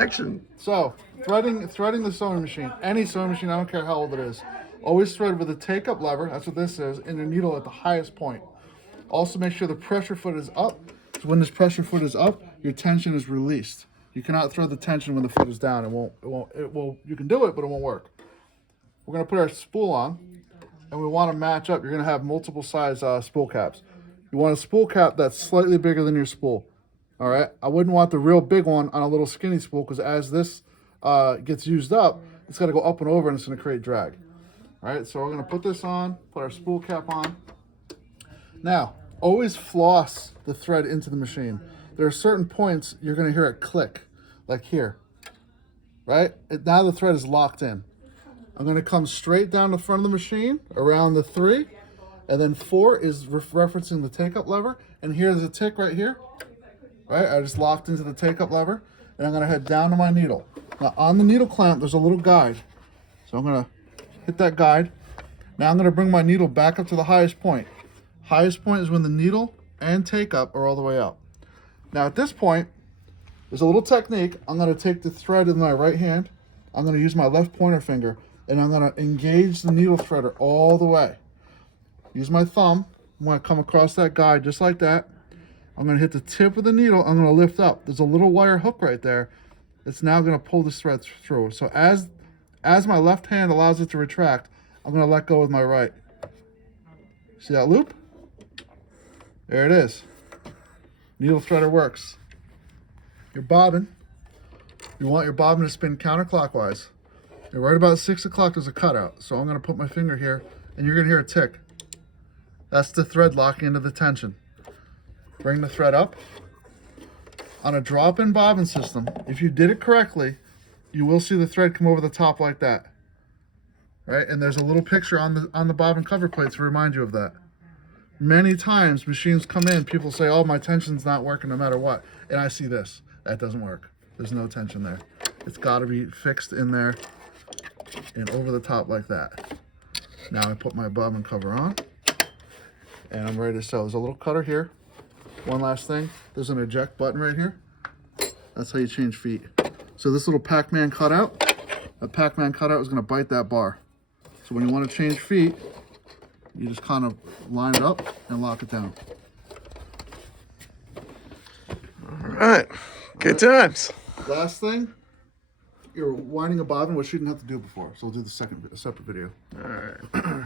Action. So, threading the sewing machine, any sewing machine, I don't care how old it is, always thread with a take-up lever, that's what this is, and your needle at the highest point. Also make sure the pressure foot is up, because when this pressure foot is up, your tension is released. You cannot thread the tension when the foot is down. You can do it, but it won't work. We're going to put our spool on, and we want to match up. You're going to have multiple size spool caps. You want a spool cap that's slightly bigger than your spool. All right, I wouldn't want the real big one on a little skinny spool, because as this gets used up, it's got to go up and over, and it's going to create drag. All right, so we're going to put this on, put our spool cap on. Now, always floss the thread into the machine. There are certain points you're going to hear it click, like here. Right? Now the thread is locked in. I'm going to come straight down the front of the machine, around the 3, and then 4 is referencing the take-up lever, and here's a tick right here. Right, I just locked into the take-up lever, and I'm going to head down to my needle. Now, on the needle clamp, there's a little guide. So I'm going to hit that guide. Now I'm going to bring my needle back up to the highest point. Highest point is when the needle and take-up are all the way up. Now, at this point, there's a little technique. I'm going to take the thread in my right hand. I'm going to use my left pointer finger, and I'm going to engage the needle threader all the way. Use my thumb. I'm going to come across that guide just like that. I'm going to hit the tip of the needle. I'm going to lift up. There's a little wire hook right there. It's now going to pull this thread through. So as my left hand allows it to retract, I'm going to let go with my right. See that loop? There it is. Needle threader works. Your bobbin, you want your bobbin to spin counterclockwise. And right about 6 o'clock there's a cutout. So I'm going to put my finger here, and you're going to hear a tick. That's the thread locking into the tension. Bring the thread up. On a drop-in bobbin system, if you did it correctly, you will see the thread come over the top like that. Right? And there's a little picture on the bobbin cover plate to remind you of that. Many times machines come in, people say, oh, my tension's not working no matter what. And I see this. That doesn't work. There's no tension there. It's got to be fixed in there and over the top like that. Now I put my bobbin cover on, and I'm ready to sew. There's a little cutter here. One last thing, there's an eject button right here. That's how you change feet. So this little Pac-Man cutout, a Pac-Man cutout is going to bite that bar. So when you want to change feet, you just kind of line it up and lock it down. All right, good times. Last thing, you're winding a bobbin, which you didn't have to do before. So we'll do a separate video. All right.